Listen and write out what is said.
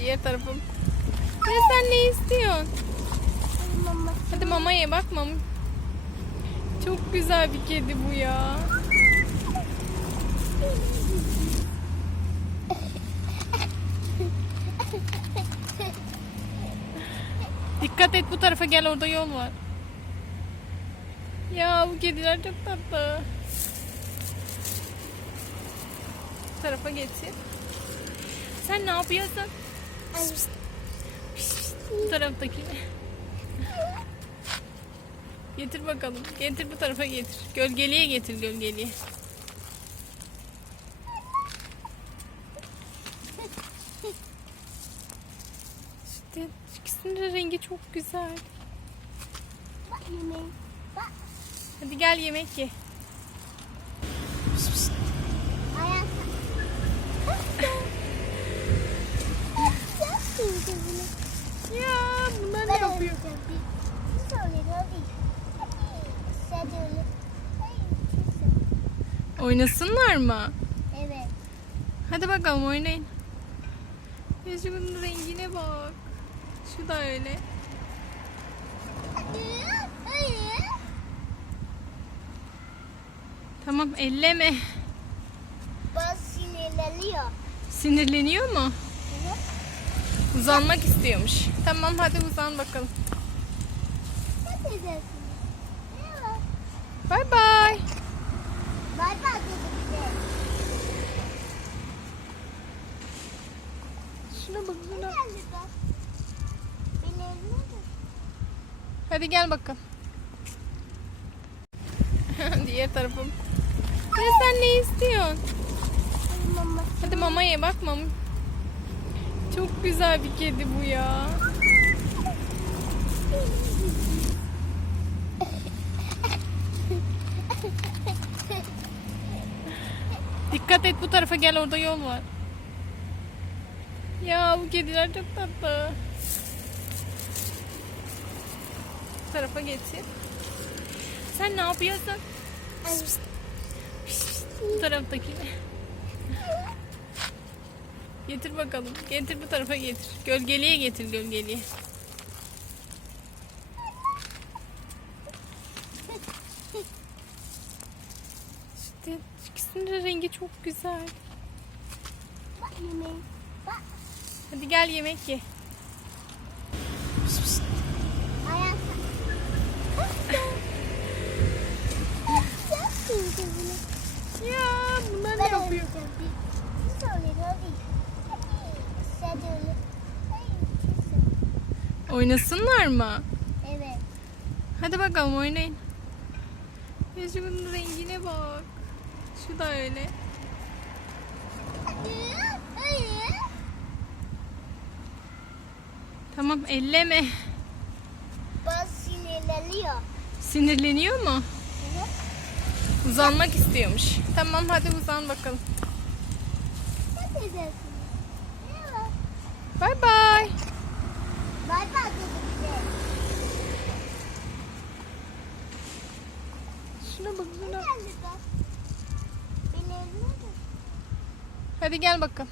Diğer tarafım. Ya sen ne istiyorsun? Mama. Hadi mama ye bak mama. Çok güzel bir kedi bu ya. Dikkat et bu tarafa gel orada yol var. Ya bu kediler çok tatlı. Bu tarafa geçsin. Sen ne yapıyorsun? Bu taraftaki. Getir bakalım. Getir bu tarafa getir. Gölgeliğe getir gölgeliğe. İşte ikisinin de rengi çok güzel. Bak yemeği. Bak. Hadi gel yemek ye. Ayak. Çok sevdim bunu. Ya bunlar ne Ben yapıyor? oynayacağım. Bir- bir sonraki o değil. Sen de öyle. Hayır, kesin. Oynasınlar mı? Evet. Hadi bakalım oynayın. Ya şu bunun rengine bak. Şu da öyle. Tamam elleme. Bazı sinirleniyor. Sinirleniyor mu? Evet. Uzanmak istiyormuş. Tamam hadi uzan bakalım. Ne diyeceksin? Merhaba. Bay bay. Bay bay dedi bize. De. Hadi gel bakalım. Diğer tarafım. Ya sen ne istiyorsun? Mama. Hadi mama ye bak mama. Çok güzel bir kedi bu ya. Dikkat et bu tarafa gel orada yol var. Ya bu kediler çok tatlı. Bu tarafa geçsin. Sen ne yapıyorsun? Bu taraftaki. Getir bakalım. Getir bu tarafa getir. Gölgeliğe getir gölgeliğe. İşte ikisinin de rengi çok güzel. Bak yemeği. Bak. Hadi gel yemek ye. Ya bunlar ne yapıyor? Oynasınlar mı? Evet. Hadi bakalım oynayın. Ya şu bunun rengine bak. Şu da öyle. Tamam elleme. Bazı sinirleniyor. Sinirleniyor mu? Evet. Uzanmak istiyormuş. Tamam hadi uzan bakalım. Bay bay. Bay bay. Şuna bak şuna. Hadi gel bakalım.